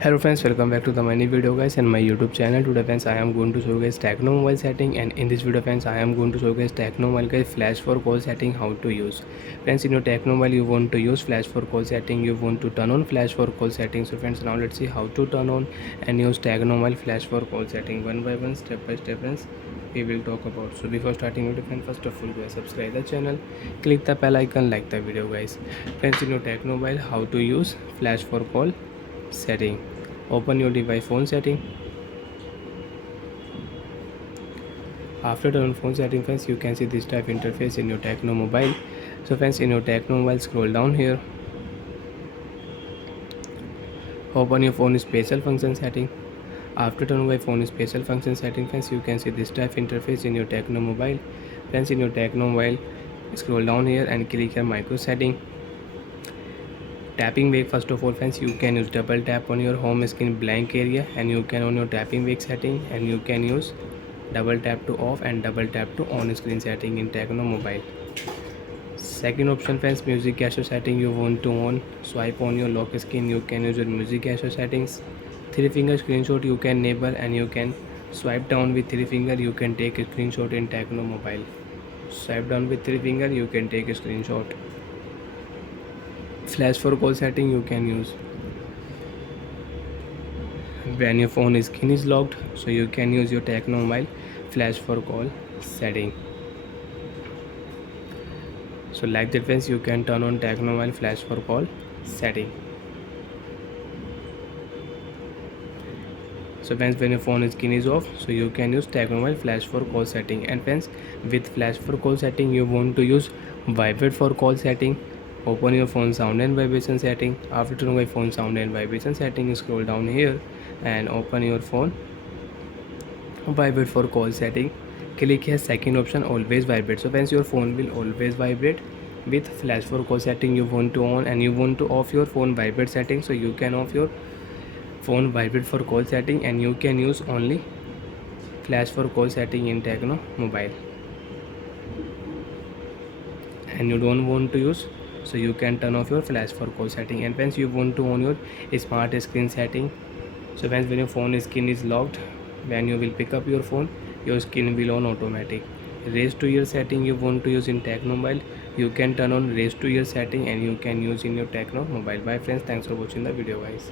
Hello friends, welcome back to the many video guys and my YouTube channel. Today friends, I am going to show you guys Tecno mobile setting, and in this video friends, I am going to show you guys Tecno mobile guys flash for call setting how to use. Friends, in your Tecno mobile you want to use flash for call setting, you want to turn on flash for call setting. So friends, now let's see how to turn on and use Tecno mobile flash for call setting one by one, step by step friends. We will talk about. So before starting video friends, first of all guys, subscribe the channel, click the bell icon, like the video guys. Friends, in your Tecno mobile how to use flash for call setting. Open your device phone setting. After turn on phone setting friends, you can see this type interface in your Tecno mobile. So friends, in your Tecno mobile, scroll down here, open your phone special function setting. After turn on by phone special function setting friends, you can see this type interface in your Tecno mobile. Friends, in your Tecno mobile, scroll down here and click here micro setting. Tapping wake, first of all friends, you can use double tap on your home screen blank area, and you can on your tapping wake setting, and you can use double tap to off and double tap to on screen setting in Tecno mobile. Second option friends, music cache setting, you want to on, swipe on your lock screen, you can use your music cache settings. Three finger screenshot you can enable, and you can swipe down with three finger, you can take a screenshot in Tecno mobile. Swipe down with three finger, you can take a screenshot. Flash for call setting you can use when your phone screen is locked, so you can use your Tecno mobile flash for call setting. So like that friends, you can turn on Tecno mobile flash for call setting. So friends, when your phone screen is off, so you can use Tecno mobile flash for call setting. And friends, with flash for call setting you want to use vibrate for call setting. Open your phone sound and vibration setting. After turning by phone sound and vibration setting, scroll down here and open your phone vibrate for call setting. Click here second option, always vibrate. So friends, your phone will always vibrate. With flash for call setting you want to on and you want to off your phone vibrate setting, so you can off your phone vibrate for call setting, and you can use only flash for call setting in Tecno mobile. And you don't want to use, so you can turn off your flash for call setting. And friends, you want to on your smart screen setting. So friends, when your phone screen is locked, when you will pick up your phone, your screen will on automatic. Raise to ear setting you want to use in Tecno mobile, you can turn on raise to ear setting, and you can use in your Tecno mobile. Bye friends, thanks for watching the video guys.